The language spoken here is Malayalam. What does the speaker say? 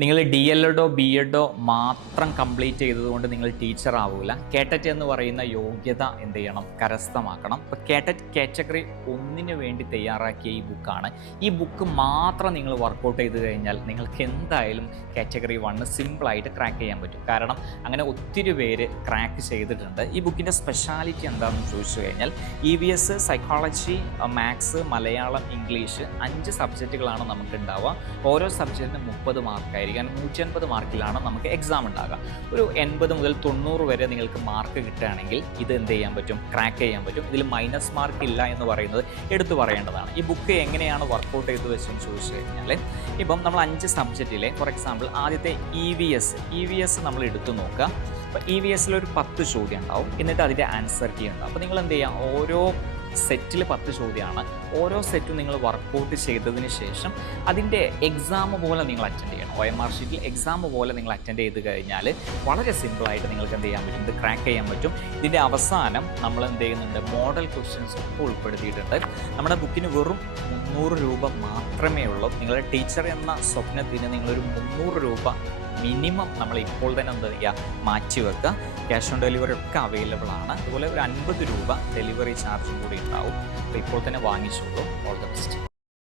നിങ്ങൾ DL-എഡോ B.Ed മാത്രം കംപ്ലീറ്റ് ചെയ്തതുകൊണ്ട് നിങ്ങൾ ടീച്ചർ ആവില്ല. കേട്ടറ്റ് എന്ന് പറയുന്ന യോഗ്യത എന്ത് ചെയ്യണം? കരസ്ഥമാക്കണം. ഇപ്പോൾ കേട്ടറ്റ് കാറ്റഗറി 1 വേണ്ടി തയ്യാറാക്കിയ ഈ ബുക്കാണ്. ഈ ബുക്ക് മാത്രം നിങ്ങൾ വർക്കൗട്ട് ചെയ്ത് കഴിഞ്ഞാൽ നിങ്ങൾക്ക് എന്തായാലും കാറ്റഗറി 1 സിമ്പിളായിട്ട് ക്രാക്ക് ചെയ്യാൻ പറ്റും. കാരണം അങ്ങനെ ഒത്തിരി പേര് ക്രാക്ക് ചെയ്തിട്ടുണ്ട്. ഈ ബുക്കിൻ്റെ സ്പെഷ്യാലിറ്റി എന്താണെന്ന് ചോദിച്ചു കഴിഞ്ഞാൽ EVS, psychology, maths, Malayalam, English 5 സബ്ജക്റ്റുകളാണ് നമുക്ക് ഉണ്ടാവുക. ഓരോ സബ്ജക്റ്റിനും 30 മാർക്ക് ആയിരിക്കും. 150 മാർക്കിലാണ് നമുക്ക് എക്സാം ഉണ്ടാകുക. ഒരു 80 മുതൽ 90 വരെ നിങ്ങൾക്ക് മാർക്ക് കിട്ടുകയാണെങ്കിൽ ഇത് എന്ത് ചെയ്യാൻ പറ്റും? ക്രാക്ക് ചെയ്യാൻ പറ്റും. ഇതിൽ മൈനസ് മാർക്ക് ഇല്ല എന്ന് പറയുന്നത് എടുത്തു പറയേണ്ടതാണ്. ഈ ബുക്ക് എങ്ങനെയാണ് വർക്കൗട്ട് ചെയ്ത് വെച്ചെന്ന് ചോദിച്ചു കഴിഞ്ഞാൽ, ഇപ്പം നമ്മൾ 5 സബ്ജക്റ്റിലെ ഫോർ എക്സാമ്പിൾ ആദ്യത്തെ EVS നമ്മൾ എടുത്തു നോക്കുക. അപ്പോൾ EVS-ൽ ഒരു 10 ചോദ്യം ഉണ്ടാവും. എന്നിട്ട് അതിൻ്റെ ആൻസർ കീ ഉണ്ടാവും. അപ്പോൾ നിങ്ങൾ എന്ത് ചെയ്യുക? ഓരോ സെറ്റിൽ 10 ചോദ്യമാണ്. ഓരോ സെറ്റും നിങ്ങൾ വർക്കൗട്ട് ചെയ്തതിന് ശേഷം അതിൻ്റെ എക്സാം പോലെ നിങ്ങൾ അറ്റൻഡ് ചെയ്യണം. OMR ഷീറ്റിൽ എക്സാം പോലെ നിങ്ങൾ അറ്റൻഡ് ചെയ്ത് കഴിഞ്ഞാൽ വളരെ സിമ്പിളായിട്ട് നിങ്ങൾക്ക് എന്ത് ചെയ്യാൻ പറ്റും? ഇത് ക്രാക്ക് ചെയ്യാൻ പറ്റും. ഇതിൻ്റെ അവസാനം നമ്മൾ എന്ത് ചെയ്യുന്നുണ്ട്? മോഡൽ ക്വസ്റ്റ്യൻസ് ഒക്കെ ഉൾപ്പെടുത്തിയിട്ടുണ്ട്. നമ്മുടെ ബുക്കിന് വെറും 300 രൂപ മാത്രമേ ഉള്ളൂ. നിങ്ങളുടെ ടീച്ചർ എന്ന സ്വപ്നത്തിന് നിങ്ങളൊരു 300 രൂപ മിനിമം നമ്മൾ ഇപ്പോൾ തന്നെ എന്താ ചെയ്യുക? മാറ്റി വെക്കുക. ക്യാഷ് ഓൺ ഡെലിവറി ഒക്കെ അവൈലബിൾ ആണ്. അതുപോലെ ഒരു 50 രൂപ ഡെലിവറി ചാർജും കൂടി ഉണ്ടാവും. അപ്പോൾ ഇപ്പോൾ തന്നെ വാങ്ങിച്ചോളൂ. All the best.